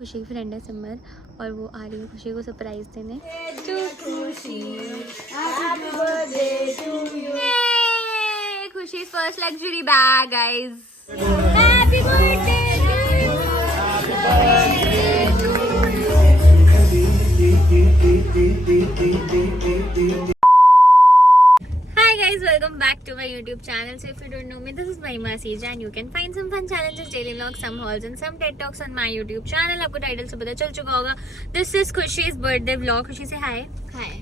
खुशी की फ्रेंड है सिमर और वो आ रही है खुशी को सरप्राइज देने। खुशी first luxury bag guys. Happy birthday Hi guys, welcome back to my YouTube channel. So if you don't know me, this is Mahima Seja and you can find some fun challenges, daily vlogs, some hauls and some TED Talks on my YouTube channel. आपको title से पता चल चुका होगा. This is खुशी's birthday vlog. खुशी से हाय. हाय.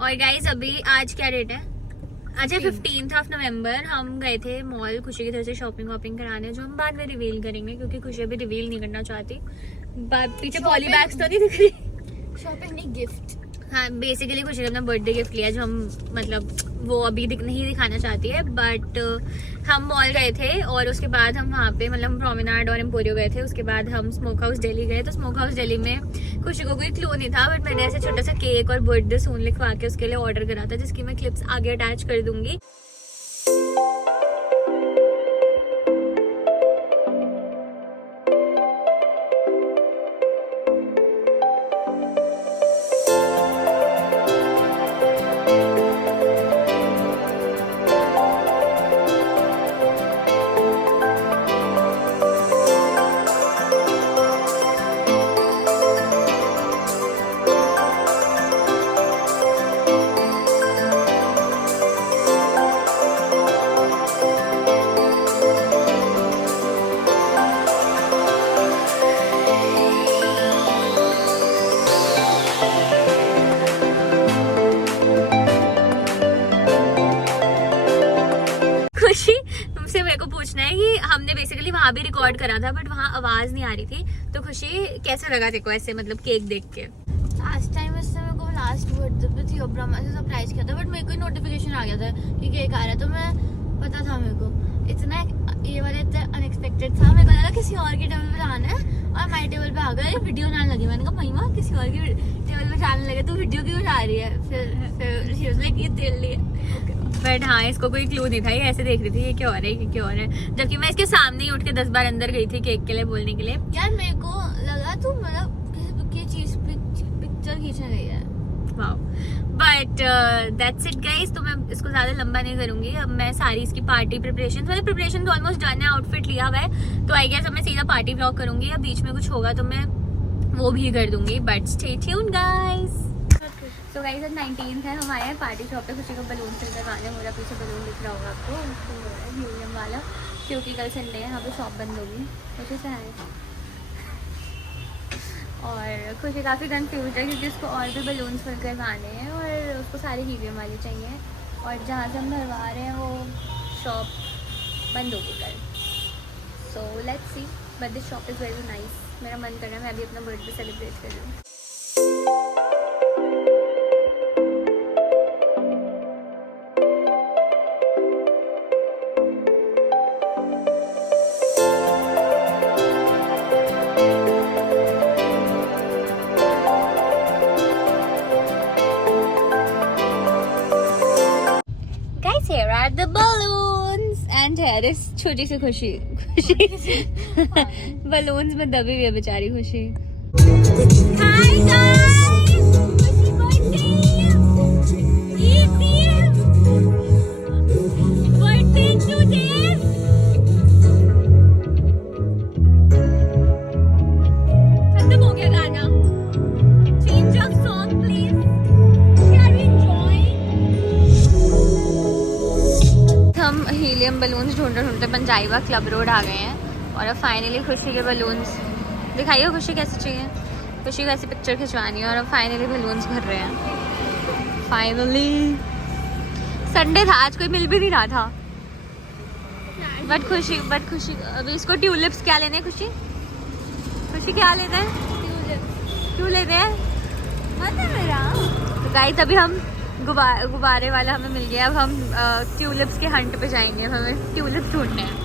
और guys अभी आज क्या डेट है? आज है 15th ऑफ नवंबर. हम गए थे मॉल खुशी की तरफ से शॉपिंग कराने, जो हम बाद में रिवील करेंगे क्योंकि खुशी अभी रिवील नहीं करना चाहती. पीछे पॉली बैग्स तो नहीं दिख रही. शॉपिंग नहीं, गिफ्ट. हाँ, बेसिकली खुशी ने अपना बर्थडे गिफ्ट लिया जो हम मतलब वो अभी नहीं दिखाना चाहती है. बट हम मॉल गए थे और उसके बाद हम वहाँ पे मतलब प्रोमेनाड और एम्पोरियो गए थे. उसके बाद हम स्मोक हाउस दिल्ली गए. तो स्मोक हाउस दिल्ली में खुशी को कोई क्लू नहीं था, बट मैंने ऐसे छोटा सा केक और बर्थडे सून लिखवा के उसके लिए ऑर्डर करा था, जिसकी मैं क्लिप्स आगे अटैच कर दूंगी. खुशी तुमसे मेरे को पूछना है कि हमने बेसिकली वहाँ भी रिकॉर्ड करा था बट वहाँ आवाज नहीं आ रही थी. तो खुशी कैसा लगा तेरे को ऐसे मतलब केक देख के? लास्ट टाइम इससे मेरे को लास्ट बर्थडे पे थी और ब्रह्मा से सरप्राइज किया था, बट मेरे को नोटिफिकेशन आ गया था कि केक आ रहा है. तो मैं पता था मेरे को इतना ये वाला इतना अनएक्सपेक्टेड था. मेरे को लगा किसी और के टेबल पे जाना है और माई टेबल पे आ गए. वीडियो बनाने लगी. मैंने कहा महिमा किसी और के टेबल पे जाने लगे, तू वीडियो क्यों बना रही है? फिर ये तेल लिए. बट हाँ, इसको कोई क्लू नहीं था. ये ऐसे देख रही थी ये क्या हो रहा है, ये क्या हो रहा है, जबकि मैं इसके सामने ही उठ के 10 बार अंदर गई थी केक के लिए बोलने के लिए. यार मेरे को लगा तू मतलब किसी चीज पिक्चर खींचने गई है. Wow. But that's it guys. तो मैं इसको ज्यादा लंबा नहीं करूंगी. अब मैं सारी इसकी पार्टी प्रिपरेशन मतलब प्रिपरेशन तो ऑलमोस्ट डन है. आउटफिट लिया हुआ है तो आई गेस अब मैं सीधा पार्टी व्लॉग करूंगी. या बीच में कुछ होगा तो मैं वो भी कर दूंगी. But stay tuned guys. तो गाइस आज 19th है. हम आए हैं पार्टी शॉप पे खुशी को बलून फिल करवाने. मेरा पीछे बलून दिख रहा होगा आपको, हीलियम वाला, क्योंकि कल संडे है, यहाँ पे शॉप बंद होगी. खुशी से आए और खुशी काफ़ी कंफ्यूज है क्योंकि उसको और भी बलून्स फिल करवाने हैं और उसको सारे हीलियम वाले चाहिए. और जहाँ से हम भरवा रहे हैं वो शॉप बंद होगी कल. So let's see. But this shop is very nice. मेरा मन कर रहा है मैं अभी अपना बर्थडे सेलिब्रेट कर लूँ. Here are the balloons and here is छोटी सी खुशी. balloons में दबी हुई है बेचारी खुशी. Hi guys, खुशी birthday today. खत्म हो गया गाना. Change of song please. हम हीलियम बलून्स ढूंढते पंजाइवा क्लब रोड आ गए हैं और अब फाइनली खुशी के बलून्स दिखाइए. खुशी कैसे चाहिए, खुशी को ऐसी पिक्चर खिंचवानी है और अब फाइनली बलून्स भर रहे हैं. फाइनली संडे था आज, कोई मिल भी नहीं रहा था. बट खुशी अभी इसको ट्यूलिप्स क्या लेने हैं? खुशी क्या लेते हैं? क्यों लेते हैं? मन है मेरा. तो गाइस अभी हम गुब्बारे वाला हमें मिल गया. अब हम ट्यूलिप्स के हंट पे जाएंगे. हमें ट्यूलिप्स ढूंढने हैं.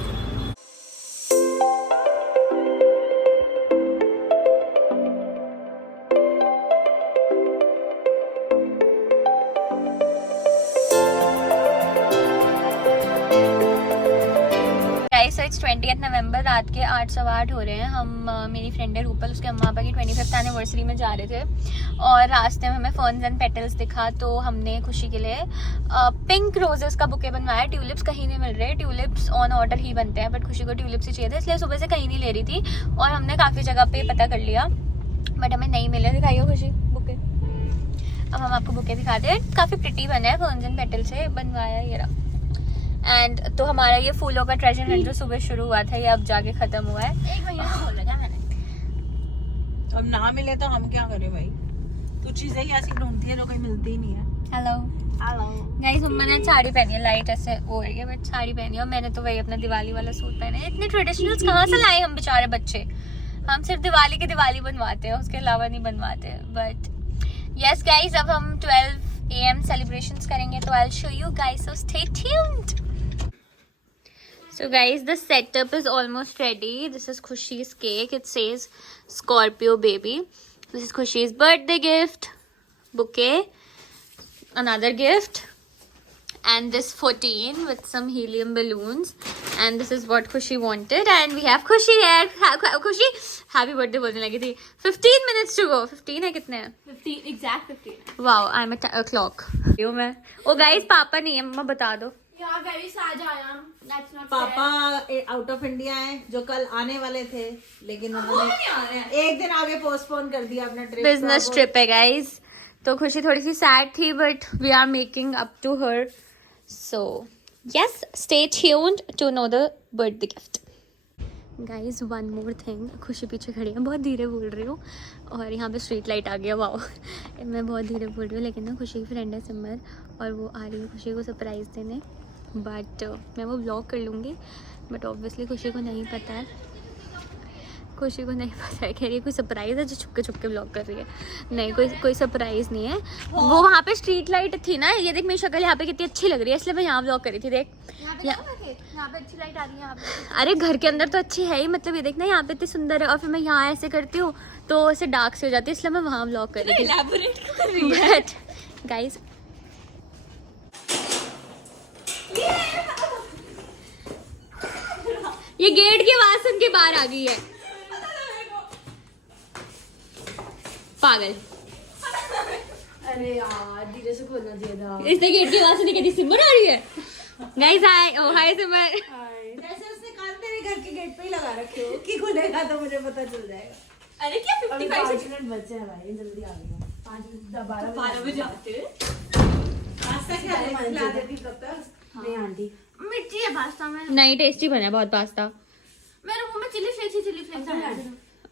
so it's 20 नवंबर रात के 8:15 हो रहे हैं। हम मेरी फ्रेंड है रूपल, उसके अम्मा पापा की 25th एनिवर्सरी में जा रहे थे और रास्ते में हमें फर्न्स एंड पेटल्स दिखा, तो हमने खुशी के लिए पिंक रोजेस का बुके बनवाया। ट्यूलिप्स कहीं नहीं मिल रहे, ट्यूलिप्स ऑन ऑर्डर ही बनते हैं, बट खुशी को ट्यूलिप्स ही चाहिए थे, इसलिए सुबह से कहीं नहीं ले रही थी और हमने काफ़ी जगह पे पता कर लिया बट हमें नहीं मिले। दिखाइए खुशी बुके। अब हम आपको बुके दिखाते हैं, काफ़ी प्रिटी बना है, फर्न्स एंड पेटल से बनवाया ये रहा। एंड तो हमारा ये फूलों का ट्रेजर हंट जो सुबह शुरू हुआ था ये अब जाके खत्म हुआ है। एक महीना बोल रहा मैंने, अब ना मिले तो हम क्या करें भाई, तो चीजें ही ऐसी ढूंढती है जो कहीं मिलती ही नहीं है। हेलो गाइस, मैंने साड़ी पहनी है, लाइट ऐसे हो रही है बट साड़ी पहनी है और मैंने तो वही अपना दिवाली वाला सूट पहना है। इतने ट्रेडिशनल्स कहाँ से लाए हम बेचारे बच्चे, हम सिर्फ दिवाली की दिवाली बनवाते हैं, उसके अलावा नहीं बनवाते। बट यस गाइस, अब हम 12 AM सेलिब्रेशंस करेंगे तो I will show you guys, so stay tuned. So guys, the setup is almost ready. This is Khushi's cake. It says Scorpio baby. This is Khushi's birthday gift, bouquet, another gift, and this 14 with some helium balloons. And this is what Khushi wanted. And we have Khushi here. Khushi, happy birthday बोलने लगी थी। 15 minutes to go. 15 है कितने हैं? 15 exact 15 Wow, I'm a clock. यो मैं। ओ guys, पापा नहीं है, मम्मा बता दो। You are very sad, I am. That's not पापा आउट ऑफ इंडिया हैं, जो कल आने वाले थे लेकिन उन्होंने एक दिन आगे पोस्टपोन कर दिया अपना ट्रिप। बिजनेस ट्रिप है गाइस, तो खुशी थोड़ी सी सैड थी but we are making up to her, so yes stay tuned to know the birthday gift. Guys one more thing, Khushi पीछे खड़ी है, बहुत धीरे बोल रही हूँ और यहाँ पे स्ट्रीट लाइट आ गया, वाओ। मैं बहुत धीरे बोल रही हूँ लेकिन ना खुशी की फ्रेंड है सिमर और वो आ रही है खुशी को सरप्राइज़ देने, बट मैं वो ब्लॉग कर लूँगी बट ऑब्वियसली खुशी को नहीं पता है, खुशी को नहीं पता है, कह रही है कोई सरप्राइज़ है जो छुपके ब्लॉग कर रही है। नहीं, कोई सरप्राइज़ नहीं है, वो वहाँ पे स्ट्रीट लाइट थी ना, ये देख मेरी शक्ल यहाँ पे कितनी अच्छी लग रही है इसलिए मैं यहाँ ब्लॉग कर रही थी। देख यहाँ पे अच्छी लाइट आ रही है यहाँ पे। अरे घर के अंदर तो अच्छी है ही, मतलब ये देखना यहाँ पे इतनी सुंदर है और फिर मैं यहाँ ऐसे करती हूँ तो ऐसे डार्क से हो जाती है, इसलिए मैं वहाँ ब्लॉग कर रही थी। बट गाइस ये गेट की आवाज सुन के बाहर आ गई है, पागल। अरे यार धीरे से खोलना चाहिए था। इसने गेट की आवाज सुनी, कहती सिमर आ रही है। गाइस हाय, ओ हाय सिमर। जैसे उसने कान तेरे घर के गेट पे ही लगा रखे हो कि खुलेगा तो मुझे पता चल जाएगा। अरे क्या 55 मिनट बचे हैं भाई, जल्दी आ गई 12 बजे आते हैं। पास्ता क्या खिला देती तब तक? नहीं आंटी, मिर्ची है पास्ता में। नहीं, टेस्टी बना है बहुत पास्ता। मेरे मुंह में चिली फ्लेक्स है।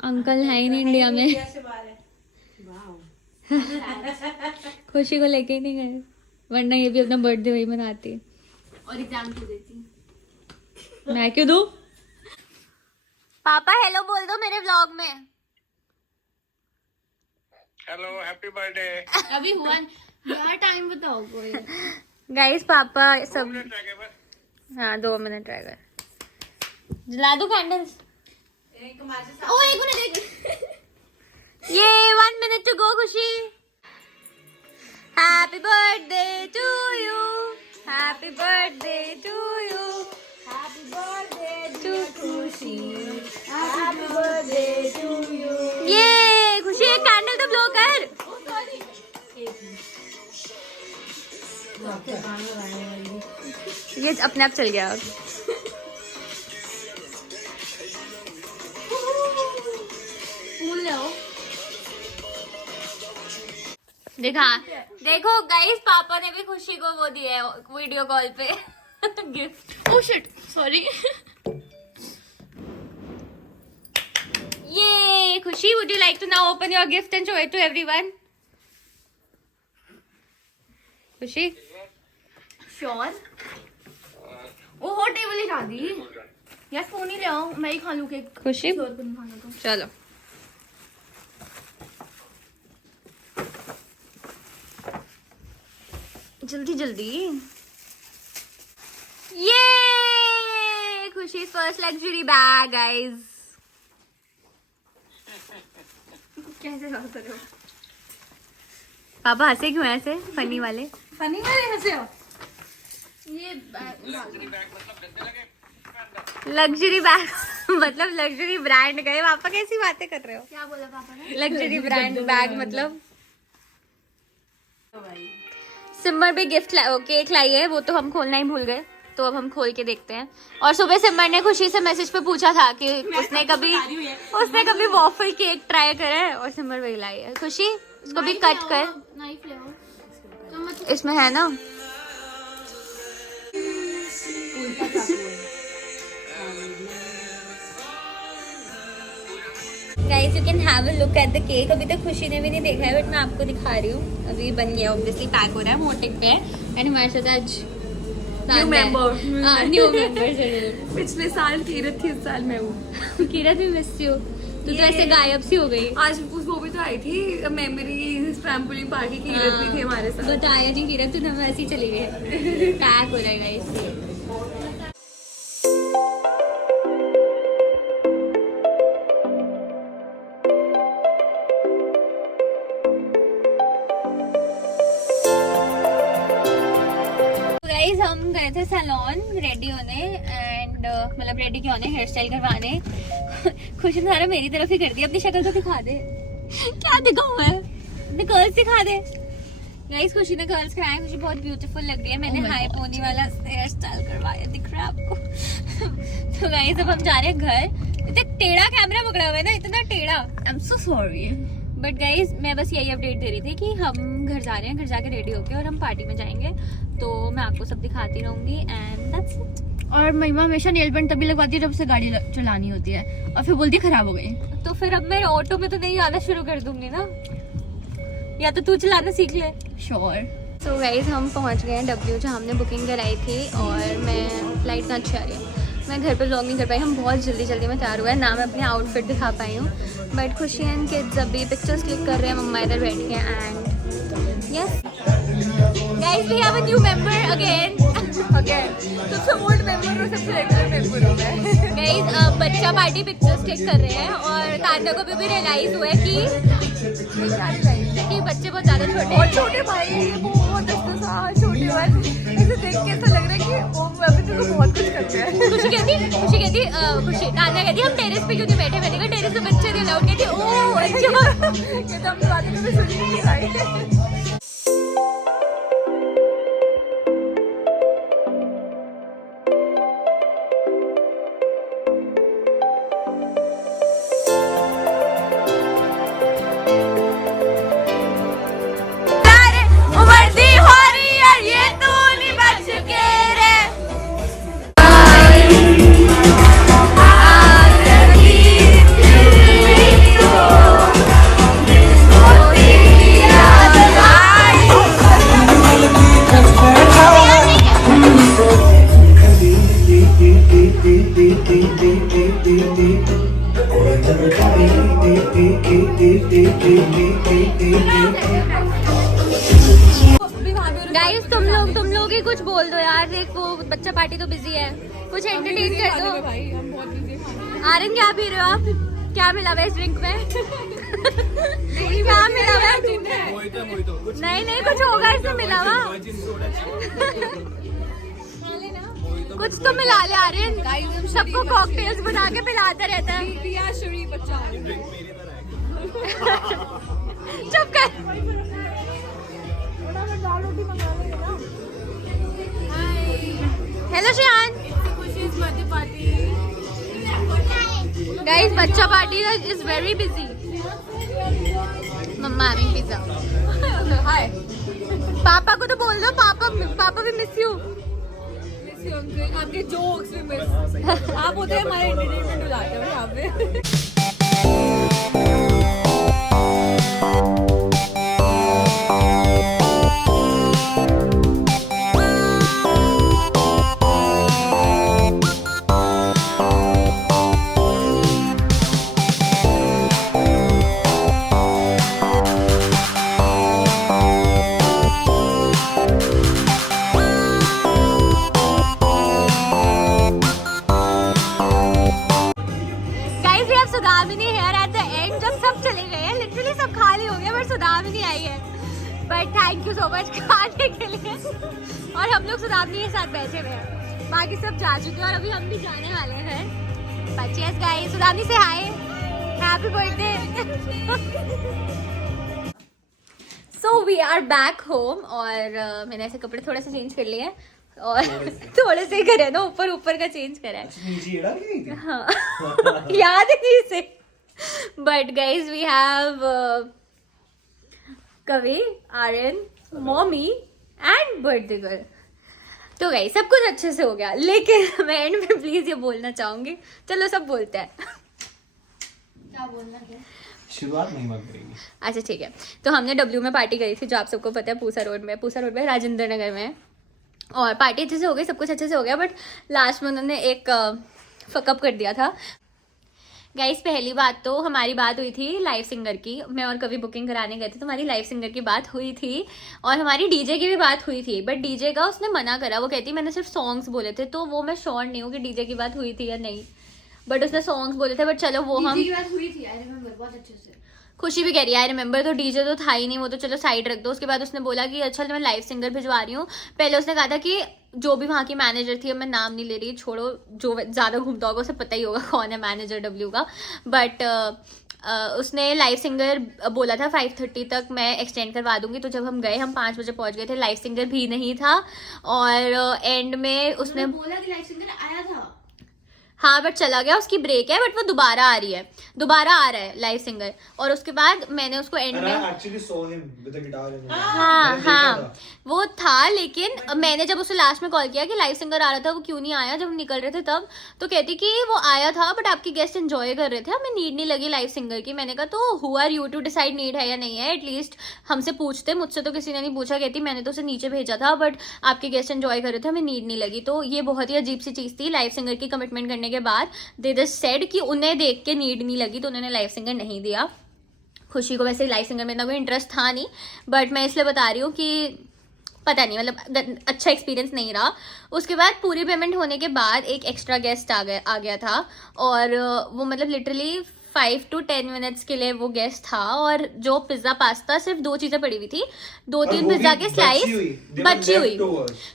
अंकल है ही नहीं इंडिया में, कैसे बाहर है? खुशी को लेके ही नहीं गए, वरना ये भी अपना बर्थडे वही मनाती। और एग्जाम क्यों देती? मैं क्यों दूं? पापा हेलो बोल दो मेरे व्लॉग में। Hello, happy birthday. अभी हुआ यार, टाइम बताओ कोई। गाइस पापा सब, बस हाँ 2 मिनट रह गए, जला दो कैंडल्स। ओ एक मिनट ये 1 minute to go Khushi. Happy birthday to you, happy birthday to you, happy birthday to Khushi, happy birthday to you. ये खुशी एक कैंडल तो ब्लो कर। ये अपने आप चल गया। फूल ले आओ। देखो गाइस, पापा ने भी खुशी को वो दिया है वीडियो कॉल पे गिफ्ट। Oh shit, sorry. ये खुशी, would you like to now open your gift and show it to everyone? खुशी श्योर। ओह टेबल ही खा दी यार, स्पून ही ले आओ, मैं ही खा लूँ केक। खुशी श्योर को नहीं खाना तो। चलो जल्दी जल्दी। ये खुशी फर्स्ट लग्जरी बैग गाइस। कैसे बात कर रहे हो पापा, हंसे क्यों ऐसे फनी वाले? फनी वाले हंसे हो? ये लग्जरी बैग मतलब गंदे लगे? लग्जरी बैग मतलब लग्जरी ब्रांड गए। पापा कैसी बातें कर रहे हो? क्या बोला पापा ने? लग्जरी ब्रांड बैग मतलब। सिमर भी गिफ्ट केक लाई है, वो तो हम खोलना ही भूल गए, तो अब हम खोल के देखते हैं। और सुबह सिमर ने खुशी से मैसेज पे पूछा था कि उसने कभी वॉफल केक ट्राई करा है, और सिमर वही लाई है। खुशी इसको भी कट कर, नाइफ ले आओ। इसमें है ना। Guys, you can have a look at the cake. अभी तक खुशी ने भी नहीं देखा है, बट मैं आपको दिखा रही हूँ। अभी बन गया, ऑब्वियसली पैक हो रहा है, मोटेक पे है। एंड हमारे साथ आज न्यू मेंबर जरूर। पिछले साल कीरत थी, इस साल मैं हूँ। कीरत भी मिस यू, तू तो ऐसे गायब सी हो गई। आज वो भी तो आई थी मेमोरीज ट्रैम्पोलिन पार्क की, कीरत भी थी हमारे साथ। बताया नहीं कीरत, तू ना ऐसी चली गई। पैक हो रहेगा इसलिए। हम गए थे सैलून रेडी होने, एंड मतलब रेडी क्यों होने, हेयर स्टाइल करवाने। खुशी ने सारा मेरी तरफ ही कर दिया। अपनी शक्ल तो दिखा दे। क्या दिखाऊं मैं? अपने कर्ल्स दिखा दे। गाइस खुशी ने कर्ल्स कराए, खुशी बहुत ब्यूटीफुल लग रही है। मैंने हाई पोनी वाला हेयर स्टाइल करवाया, दिख रहा है आपको। तो गाइस अब हम जा रहे हैं घर। इतना टेढ़ा कैमरा पकड़ा हुआ है ना, इतना टेढ़ा। I am so sorry. But guys मैं बस यही अपडेट दे रही थी कि हम घर जा रहे हैं, घर जाके रेडी होके और हम पार्टी में जाएंगे, तो मैं आपको सब दिखाती रहूंगी। And that's it. और महिमा हमेशा नेल पेंट तभी लगवाती है जब से गाड़ी चलानी होती है, और फिर बोलती खराब हो गई। तो फिर अब मैं ऑटो में तो नहीं आना शुरू कर दूंगी ना, या तो तू चलाना सीख ले। श्योर। सो गाइज हम पहुंच गए हैं डब्ल्यू, जहाँ हमने बुकिंग कराई थी। और मैं फ्लाइट इतना अच्छी आ रही है, मैं घर पे व्लॉग नहीं कर पाई। हम बहुत जल्दी में तैयार हुए हैं ना, मैं अपने आउटफिट दिखा पाई हूँ। बट खुशी एंड किड्स अभी पिक्चर्स क्लिक कर रहे हैं, मम्मा इधर बैठ के। And yes guys, we have a new member again. सबसे ओल्ड मेंबर और सबसे रेगुलर मेंबर हो गए। गाइस बच्चा पार्टी पिक्चर्स क्लिक कर रहे हैं, और तान्या को भी रियलाइज हुआ है कि बच्चे बहुत ज्यादा छोटे हैं। और छोटे भाई वो 10 साल छोटे वाले, ऐसे देख के ऐसा लग रहा है कि वो बच्चे तो बहुत कुछ करते हैं। खुशी तान्या कहती हम टेरेस पे क्यों नहीं बैठे? मैंने कहा टेरेस पे बच्चे नहीं अलाउड। कहती ओह अच्छा। ये तो हम तो बातें कभी सुन ही नहीं पाए। गाइस तुम लोग ही कुछ बोल दो यार। देखो बच्चा पार्टी तो बिजी है, कुछ एंटरटेन कर दो। भाई हम बहुत बिजी हैं। आर्यन क्या पी रहे हो आप? क्या मिला हुआ है इस ड्रिंक में? क्या मिला हुआ है? नहीं कुछ होगा इसमें मिला हुआ। कुछ तो मिला ले आर्यन, सबको कॉकटेल्स बना के पिलाता रहता है। चुप कर। हेलो श्रेयान। गाइस बच्चा पार्टी इज वेरी बिजी। मम्मा हैविंग पिज्जा। हाय पापा को तो बोल दो, पापा भी मिस यू। आपके जोक्स भी मिस। आप होते हैं हमारे एंटरटेनमेंट हो जाते हैं यहाँ पे। Sudamini here at the end, जब सब चले गए हैं, लिटरली सब खाली हो गया, बट सुदामिनी आई है। But thank you so much खाने के लिए। और हम लोग सुदामिनी के साथ बैठे हुए हैं। बाकी सब जा चुके हैं और अभी हम भी जाने वाले हैं घर। बट यस गाइस, सुदामी से hi, happy birthday. So we are back home और मैंने ऐसे कपड़े थोड़े से चेंज कर लिए हैं और थोड़े से करे ना, ऊपर ऊपर का चेंज करा है। हाँ याद है जी से। But guys we have Kavi, Aryan, mommy and birthday girl. तो गाइज सब कुछ अच्छे से हो गया, लेकिन मैं एंड में प्लीज ये बोलना चाहूंगी, चलो सब बोलते हैं। क्या बोलना है? शुरुआत नहीं मत करेंगे। अच्छा ठीक है, तो हमने डब्ल्यू में पार्टी करी थी, जो आप सबको पता है पूसा रोड में राजेंद्र नगर में। और पार्टी अच्छे से हो गई, सब कुछ अच्छे से हो गया, बट लास्ट में उन्होंने एक फकअप कर दिया था। गाइस पहली बात तो हमारी बात हुई थी लाइव सिंगर की, मैं और कभी बुकिंग कराने गए थे तो हमारी लाइव सिंगर की बात हुई थी और हमारी डीजे की भी बात हुई थी, बट डीजे का उसने मना करा। वो कहती मैंने सिर्फ सॉन्ग्स बोले थे, तो वो मैं श्योर नहीं हूँ कि डीजे की बात हुई थी या नहीं, बट उसने सॉन्ग्स बोले थे। बट चलो वो हम की बात हुई थी, आई रिमेंबर बहुत अच्छे से। खुशी भी कह रही है आई रिमेंबर, तो डीजे तो था ही नहीं, वो तो चलो साइड रख दो। उसके बाद उसने बोला कि अच्छा मैं लाइव सिंगर भिजवा रही हूँ। पहले उसने कहा था कि जो भी वहाँ की मैनेजर थी, अब मैं नाम नहीं ले रही, छोड़ो, जो ज़्यादा घूमता होगा उसे पता ही होगा कौन है मैनेजर डब्ल्यू का। बट उसने लाइव सिंगर बोला था 5:30 तक मैं एक्सटेंड करवा दूंगी। तो जब हम गए, हम 5 बजे पहुँच गए थे, लाइव सिंगर भी नहीं था। और एंड में उसने बोला कि लाइव सिंगर आया था, हाँ बट चला गया, उसकी ब्रेक है, बट वो दोबारा आ रही है, दोबारा आ रहा है लाइव सिंगर। और उसके बाद मैंने उसको एंड में हाँ वो था, लेकिन मैंने जब उसे लास्ट में कॉल किया कि लाइव सिंगर आ रहा था, वो क्यों नहीं आया, जब हम निकल रहे थे तब, तो कहती कि वो आया था बट आपकी गेस्ट एंजॉय कर रहे थे, हमें नीड नहीं लगी लाइव सिंगर की। मैंने कहा तो who are you to decide need है या नहीं है, एटलीस्ट हमसे पूछते, मुझसे तो किसी ने नहीं पूछा। कहती मैंने तो उसे नीचे भेजा था बट आपके गेस्ट एंजॉय कर रहे थे, हमें नीड नहीं लगी। तो ये बहुत ही अजीब सी चीज थी। लाइव सिंगर की कमिटमेंट करने के बाद दे जस्ट सेड कि उन्हें देख के नीड नहीं लगी, तो उन्होंने लाइव सिंगर नहीं दिया। खुशी को वैसे लाइव सिंगर में इतना कोई इंटरेस्ट था नहीं, बट मैं इसलिए बता रही हूँ कि पता नहीं, मतलब अच्छा एक्सपीरियंस नहीं रहा। उसके बाद पूरी पेमेंट होने के बाद एक एक्स्ट्रा गेस्ट आ गया था, और वो मतलब लिटरली 5 to 10 मिनट्स के लिए वो गेस्ट था। और जो पिज्जा पास्ता, सिर्फ 2 चीजें पड़ी हुई थी, 2-3 पिज्जा के स्लाइस बची हुई,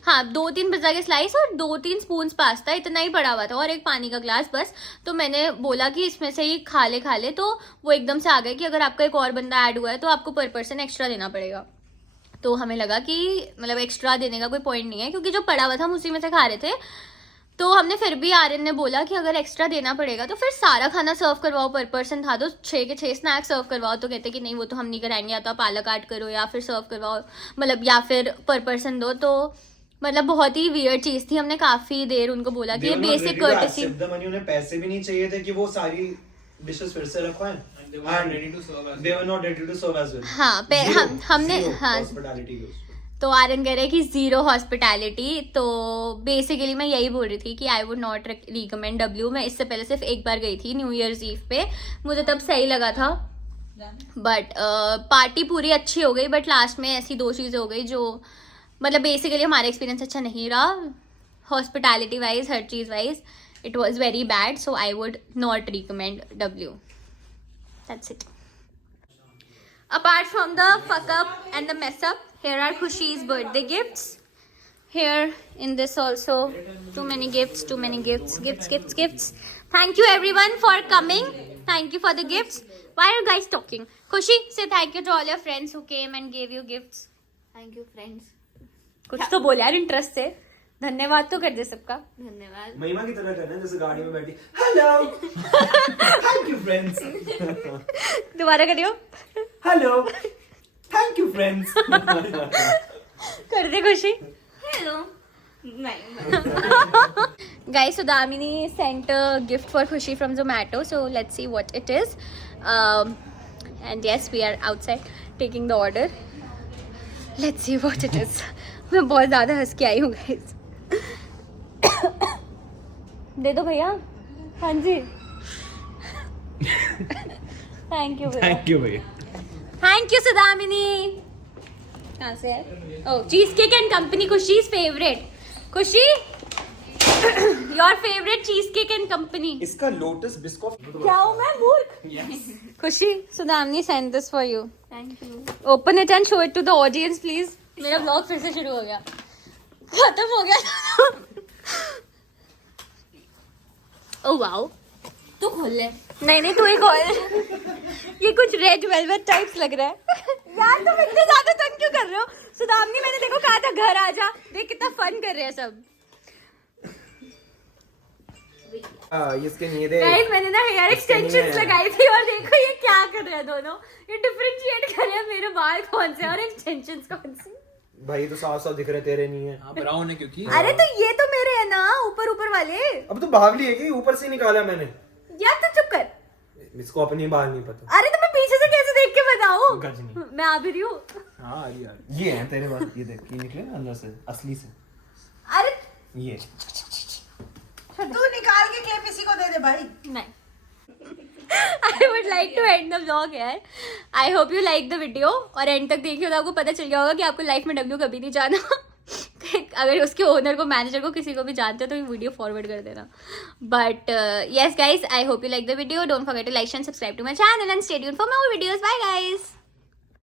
हाँ 2-3 पिज्जा के स्लाइस और 2-3 स्पून पास्ता, इतना ही पड़ा हुआ था, और एक पानी का ग्लास बस। तो मैंने बोला कि इसमें से ही खा ले, तो वो एकदम से आ गए कि अगर आपका एक और बंदा ऐड हुआ है तो आपको पर पर्सन एक्स्ट्रा देना पड़ेगा। तो हमें लगा कि मतलब एक्स्ट्रा देने का कोई पॉइंट नहीं है, क्योंकि जो पड़ा हुआ था हम उसी में से खा रहे थे। तो हमने फिर भी, आर्यन ने बोला कि अगर एक्स्ट्रा देना पड़ेगा तो फिर सारा खाना सर्व करवाओ, पर पर्सन था तो 6 के 6 स्नैक्स सर्व करवाओ। तो कहते कि नहीं वो तो हम नहीं कराएंगे, या तो आप पालक ऐड करो या फिर सर्व करवाओ, मतलब या फिर पर पर्सन दो। तो मतलब बहुत ही वियर्ड चीज थी। हमने काफी देर उनको बोला कि ये बेसिक कर्टेसी, उन्हें पैसे भी नहीं चाहिए थे कि वो सारी डिशेस फिर से रखवाएं, they were not ready to serve as well। हाँ हमने हाँ तो आर्यन कह रहे कि 0 हॉस्पिटैलिटी। तो बेसिकली मैं यही बोल रही थी कि I would not recommend W. मैं इससे पहले सिर्फ एक बार गई थी, न्यू ईयर्स ईव पे, मुझे तब सही लगा था। बट पार्टी पूरी अच्छी हो गई, बट लास्ट में ऐसी 2 चीज़ें हो गई जो मतलब बेसिकली हमारा एक्सपीरियंस अच्छा नहीं रहा, hospitality wise, her cheese wise it was very bad. So I would not recommend W, that's it. Apart from the fuck up and the mess up, here are Khushi's birthday gifts. Here in this also, too many gifts. Gifts. Thank you everyone for coming. Thank you for the gifts. Why are you guys talking? Khushi, say thank you to all your friends who came and gave you gifts. Thank you friends. कुछ तो बोल यार interest से, धन्यवाद तो कर दे सबका। धन्यवाद। महिमा की तरह करना है, जैसे गाड़ी में बैठी हेलो थैंक यू फ्रेंड्स, दोबारा करियो, हेलो थैंक यू फ्रेंड्स कर दे खुशी। Hello. Guys, so Damini sent a gift for Khushi from Zomato, so let's see what it is. And yes, we are outside taking the order. Let's see what it is. मैं बहुत ज़्यादा हंस के आई हूँ guys. दे दो भैया। हाँ जी। थैंक यू भैया। थैंक यू भैया। Thank you Sudamini. कहाँ से है? Oh, cheesecake and company, खुशी's favourite. Khushi, your favourite cheesecake and company. इसका लोटस बिस्कुट क्या हूँ मैं, मूर्ख? Khushi, Sudamini send this for you. Thank you. Open it and show it to the audience please. मेरा ब्लॉग फिर से शुरू हो गया, खत्म हो गया। ओह वाओ, तू खोल ले। नहीं तू ही खोल। ये कुछ रेड वेलवेट टाइप्स लग रहा है। यार तुम इतने ज्यादा तंग क्यों कर रहे हो? सुदामनी मैंने देखो कहा था घर आ जा, देख कितना फन कर रहे हैं सब। इसके नहीं दे। गाइस मैंने ना हेयर एक्सटेंशंस लगाई थी और देखो ये क्या कर रहे हैं दोनों, ये डिफरेंशिएट कर रहे हैं मेरे बाल कौन से और एक्सटेंशंस कौन से। भाई तो साफ साफ दिख रहे, तेरे नहीं है। हाँ ब्राउन है क्योंकि अरे तो ये तो मेरे है ना, ऊपर वाले। अब तो बावली है कि ऊपर से निकाला मैंने। यार तू चुप कर। इसको अपनी बाल नहीं पता। अरे तो मैं पीछे से कैसे देख के बताऊं? गजनी। मैं आ भी रही हूँ। हाँ आ रही है। ये है तेरे बाल, ये देख, ये निकले ना अंदर से, असली से। अरे ये तू निकाल के क्लिप इसी को दे दे भाई। नहीं। I would like to end the vlog here. I hope you like the video और एंड तक देखिए तो आपको पता चल गया होगा कि आपको लाइफ में डब्ल्यू कभी नहीं जाना। अगर उसके ओनर को, मैनेजर को, किसी को भी जानते हो तो ये वीडियो फॉरवर्ड कर देना। But yes guys, I hope you like the video. Don't forget to like and subscribe to my channel and stay tuned for more videos. Bye guys.